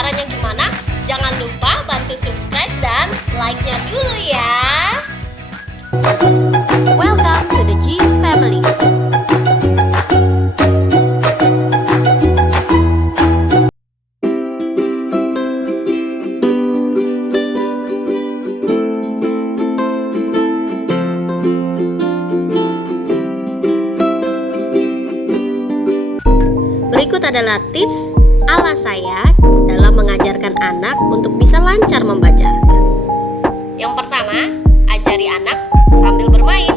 Caranya gimana? Jangan lupa bantu subscribe dan like-nya dulu ya. Welcome to the Jeans family. Berikut adalah tips ala saya dalam mengajarkan anak untuk bisa lancar membaca. Yang pertama, ajari anak sambil bermain.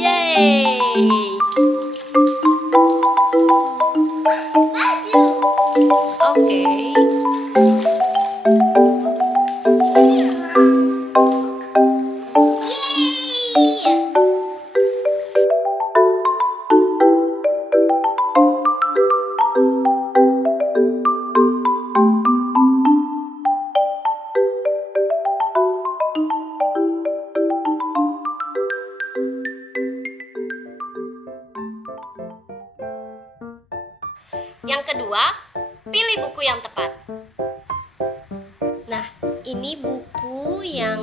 Yeay. Oke. Yang kedua, pilih buku yang tepat. Nah, ini buku yang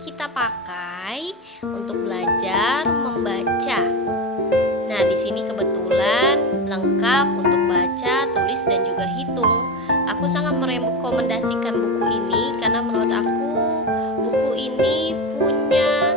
kita pakai untuk belajar membaca. Nah, di sini kebetulan lengkap untuk baca, tulis, dan juga hitung. Aku sangat merekomendasikan buku ini karena menurut aku buku ini punya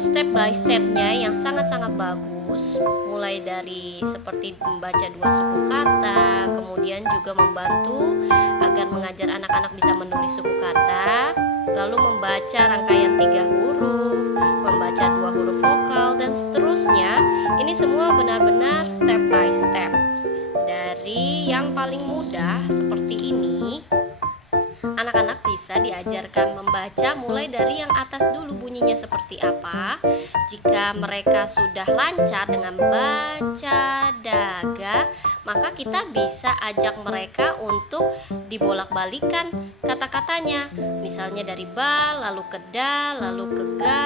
step by stepnya yang sangat-sangat bagus. Mulai dari seperti membaca 2 suku kata, kemudian juga membantu agar mengajar anak-anak bisa menulis suku kata, lalu membaca rangkaian 3 huruf, membaca 2 huruf vokal, dan seterusnya. Ini semua benar-benar step by step. Dari yang paling mudah seperti ini, anak-anak bisa diajarkan membaca mulai dari yang atas dulu bunyinya seperti apa. Jika mereka sudah lancar dengan baca daga, maka kita bisa ajak mereka untuk dibolak-balikan kata-katanya. Misalnya dari ba, lalu ke da, lalu ke ga,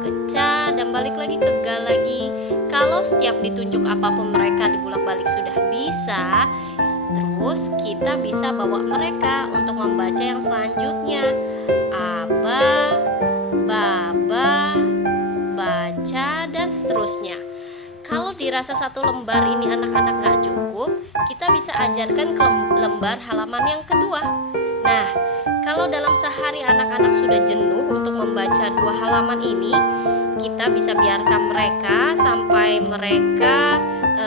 ke ca, dan balik lagi ke ga lagi. Kalau setiap ditunjuk apapun mereka dibolak-balik sudah bisa, terus kita bisa bawa mereka untuk membaca yang selanjutnya. Aba, baba, baca, dan seterusnya. Kalau dirasa 1 lembar ini anak-anak gak cukup, kita bisa ajarkan ke lembar halaman yang kedua. Nah, kalau dalam sehari anak-anak sudah jenuh untuk membaca 2 halaman ini, kita bisa biarkan mereka sampai mereka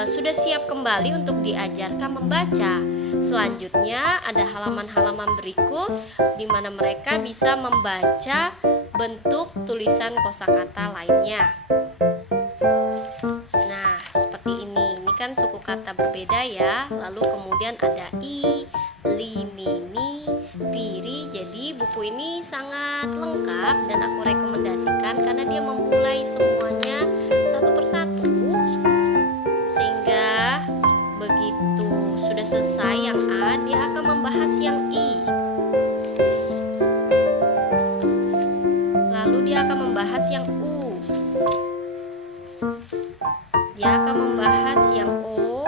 sudah siap kembali untuk diajarkan membaca. Selanjutnya ada halaman-halaman berikut di mana mereka bisa membaca bentuk tulisan kosakata lainnya. Nah, seperti ini. Ini kan suku kata berbeda ya. Lalu kemudian ada i, li, mini, piri. Jadi buku ini sangat lengkap dan aku rekomendasikan karena dia memulai semuanya satu persatu, sehingga begitu sudah selesai yang A, dia akan membahas yang I, lalu dia akan membahas yang U, dia akan membahas yang O,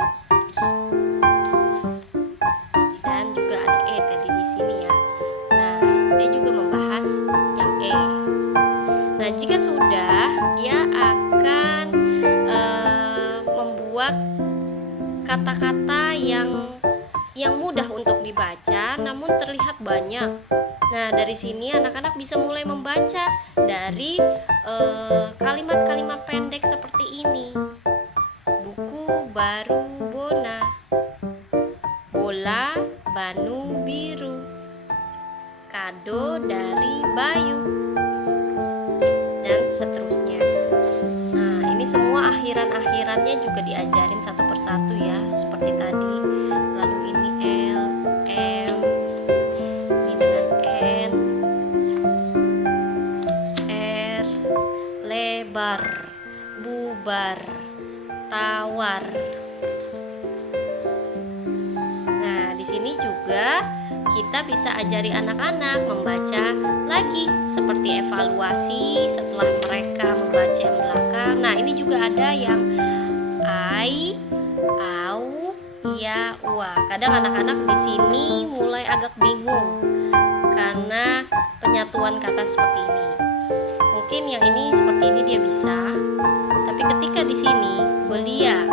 dan juga ada E tadi di sini ya. Nah, dia juga membahas yang E. Nah, jika sudah, dia akan membuat kata-kata yang mudah untuk dibaca namun terlihat banyak. Nah, dari sini anak-anak bisa mulai membaca dari kalimat-kalimat pendek seperti ini. Buku baru Bona. bola Banu biru, kado dari Bayu, dan seterusnya. Nah, ini semua akhiran-akhirannya juga diajarin satu persatu ya, seperti tadi. Lalu ini L, M, ini dengan N, R, lebar, bubar, tawar. Nah, di sini juga kita bisa ajari anak-anak membaca lagi seperti evaluasi setelah mereka membaca yang belakang. Nah, ini juga ada yang ai, au, ia, ua. Kadang anak-anak di sini mulai agak bingung karena penyatuan kata seperti ini. Mungkin yang ini seperti ini dia bisa, tapi ketika di sini belia,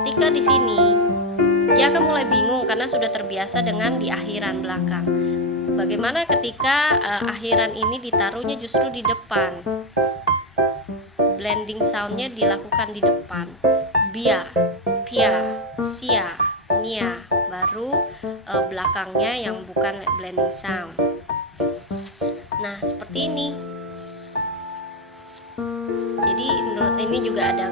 ketika di sini dia akan mulai bingung karena sudah terbiasa dengan di akhiran belakang. Bagaimana ketika akhiran ini ditaruhnya justru di depan? Blending soundnya dilakukan di depan. Bia, pia, sia, nia. Baru belakangnya yang bukan blending sound. Nah, seperti ini. Jadi menurut ini juga ada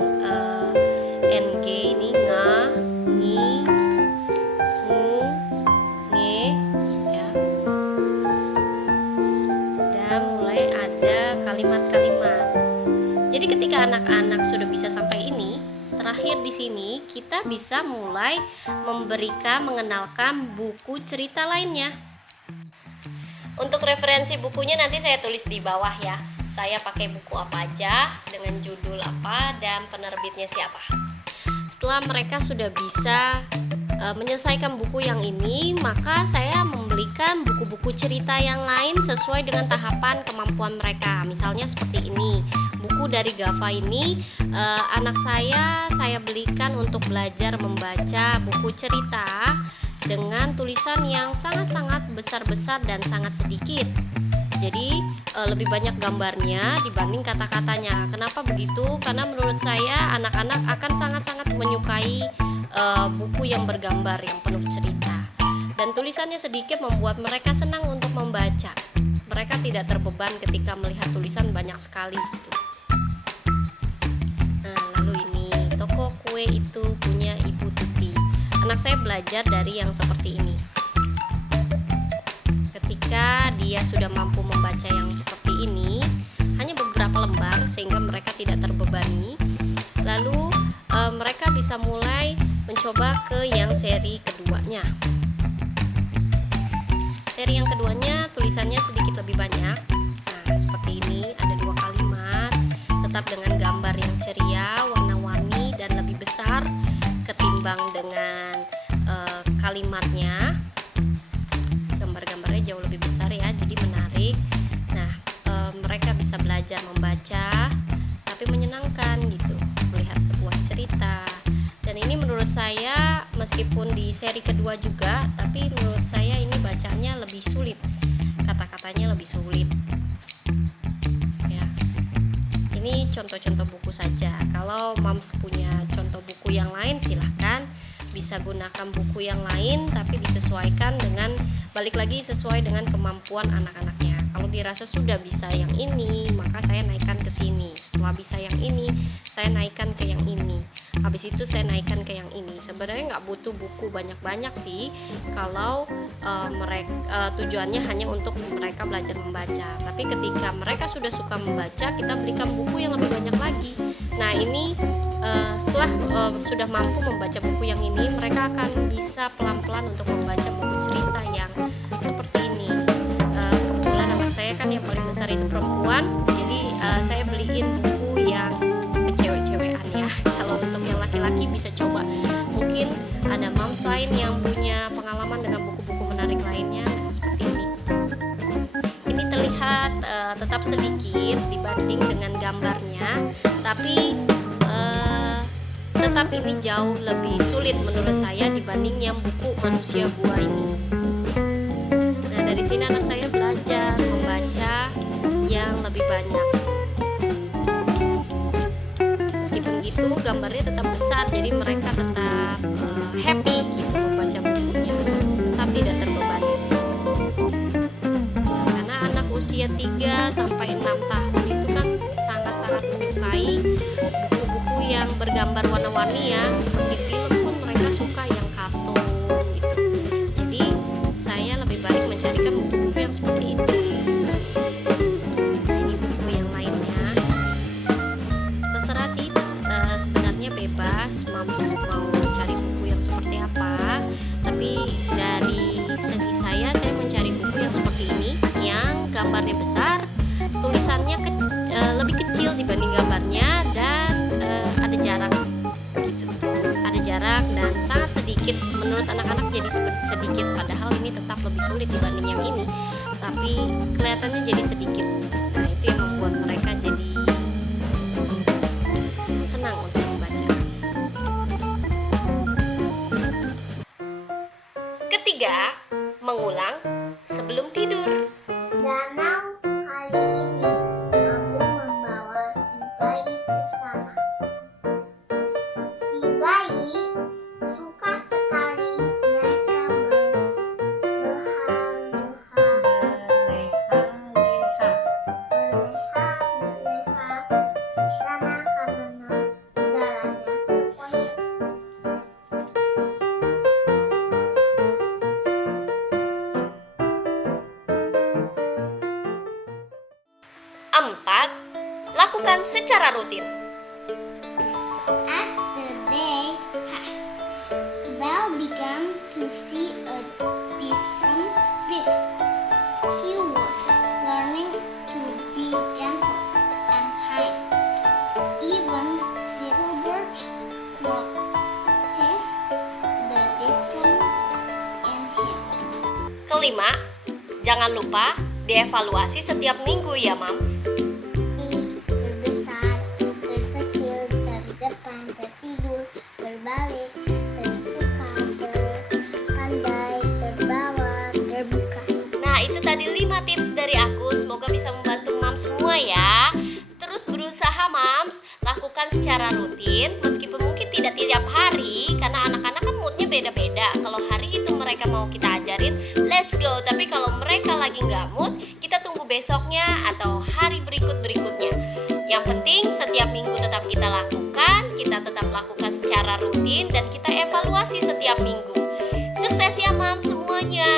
NG ini nga, ngi, ngu, nge ya. Dan mulai ada kalimat-kalimat. Jadi ketika anak-anak sudah bisa sampai ini, terakhir di sini kita bisa mulai mengenalkan buku cerita lainnya. Untuk referensi bukunya nanti saya tulis di bawah ya. Saya pakai buku apa aja, dengan judul apa, dan penerbitnya siapa. Setelah mereka sudah bisa menyelesaikan buku yang ini, maka saya membelikan buku-buku cerita yang lain sesuai dengan tahapan kemampuan mereka. Misalnya seperti ini, buku dari Gava ini anak saya belikan untuk belajar membaca buku cerita dengan tulisan yang sangat-sangat besar-besar dan sangat sedikit. Jadi lebih banyak gambarnya dibanding kata-katanya. Kenapa begitu? Karena menurut saya anak-anak akan sangat-sangat menyukai buku yang bergambar yang penuh cerita. Dan tulisannya sedikit membuat mereka senang untuk membaca. Mereka tidak terbeban ketika melihat tulisan banyak sekali gitu. Nah, lalu ini toko kue itu punya Ibu Tuti. Anak saya belajar dari yang seperti ini. Ketika dia sudah mampu membaca yang seperti ini, hanya beberapa lembar sehingga mereka tidak terbebani. Lalu mereka bisa mulai mencoba ke yang seri keduanya. Seri yang keduanya tulisannya sedikit lebih banyak. Nah, seperti ini ada 2 kalimat, tetap dengan gambar yang ceria, warna-warni dan lebih besar ketimbang dengan kalimatnya. Gambar-gambarnya jauh lebih besar ya, jadi menarik. Nah, mereka bisa belajar membaca tapi menyenangkan gitu, melihat sebuah cerita. Dan ini menurut saya meskipun di seri kedua juga, tapi menurut saya ini bacanya lebih sulit, kata-katanya lebih sulit ya. Ini contoh-contoh buku saja. Kalau Moms punya contoh buku yang lain silahkan, bisa gunakan buku yang lain tapi disesuaikan dengan, balik lagi sesuai dengan kemampuan anak-anaknya. Kalau dirasa sudah bisa yang ini, maka saya naikkan ke sini. Setelah bisa yang ini, saya naikkan ke yang ini. Habis itu saya naikkan ke yang ini. Sebenarnya nggak butuh buku banyak-banyak sih, kalau tujuannya hanya untuk mereka belajar membaca. Tapi ketika mereka sudah suka membaca, kita berikan buku yang lebih banyak lagi. Nah, ini setelah sudah mampu membaca buku yang ini, mereka akan bisa pelan-pelan untuk membaca buku cerita yang seperti ini. Kebetulan anak saya kan yang paling besar itu perempuan, jadi saya beliin buku yang cewek-cewekan ya. Kalau untuk yang laki-laki bisa coba, mungkin ada moms lain yang punya pengalaman dengan buku-buku menarik lainnya seperti ini. Ini terlihat tetap sedikit dibanding dengan gambarnya, tapi tetap ini jauh lebih sulit menurut saya dibanding yang buku manusia gua ini. Nah, dari sini anak saya belajar membaca yang lebih banyak. Meskipun gitu gambarnya tetap besar, jadi mereka tetap happy gitu membaca bukunya. tidak terbebani. Karena anak usia 3 sampai 6 tahun itu kan sangat-sangat menyukai buku-buku yang bergambar warna-warni ya, seperti film pun mereka suka yang kartun gitu. Jadi saya lebih baik mencarikan buku-buku yang seperti itu. Nah, ini buku yang lainnya. Terserah sih, sebenarnya bebas Moms mau cari buku yang seperti apa. Tapi dari segi saya mencari buku yang seperti ini, yang gambarnya besar, tulisannya lebih kecil dibanding gambarnya, dan ada jarak gitu. Ada jarak dan sangat sedikit, menurut anak-anak jadi sedikit, padahal ini tetap lebih sulit dibanding yang ini, tapi kelihatannya jadi sedikit. Nah, itu yang membuat mereka jadi senang untuk membaca. Ketiga, mengulang sebelum tidur. Danau kali ini aku membawa si bayi ke sana. Si bayi suka sekali mereka berleha-leha di sana karena udaranya sepoi. Empat, lakukan secara rutin. As the day passed, Belle began to see a different beast. She was learning to be gentle and kind. Even little birds noticed the difference in him. Kelima, jangan lupa dievaluasi setiap minggu ya Mams. Terbesar, terkecil, terdepan, tertidur, terbalik, terbuka, terpandai, terbawa, terbuka. Nah, itu tadi 5 tips dari aku. Semoga bisa membantu Mams semua ya. Terus berusaha Mams, lakukan secara rutin, meskipun mungkin tidak tiap hari, karena anak-anak kan moodnya beda-beda. Kalau hari itu mereka mau kita ajarin, let's go. Tapi kalau mereka lagi nggak mood, kita tunggu besoknya atau hari berikutnya. Yang penting setiap minggu tetap kita lakukan, kita tetap lakukan secara rutin, dan kita evaluasi setiap minggu. Sukses ya Mams semuanya.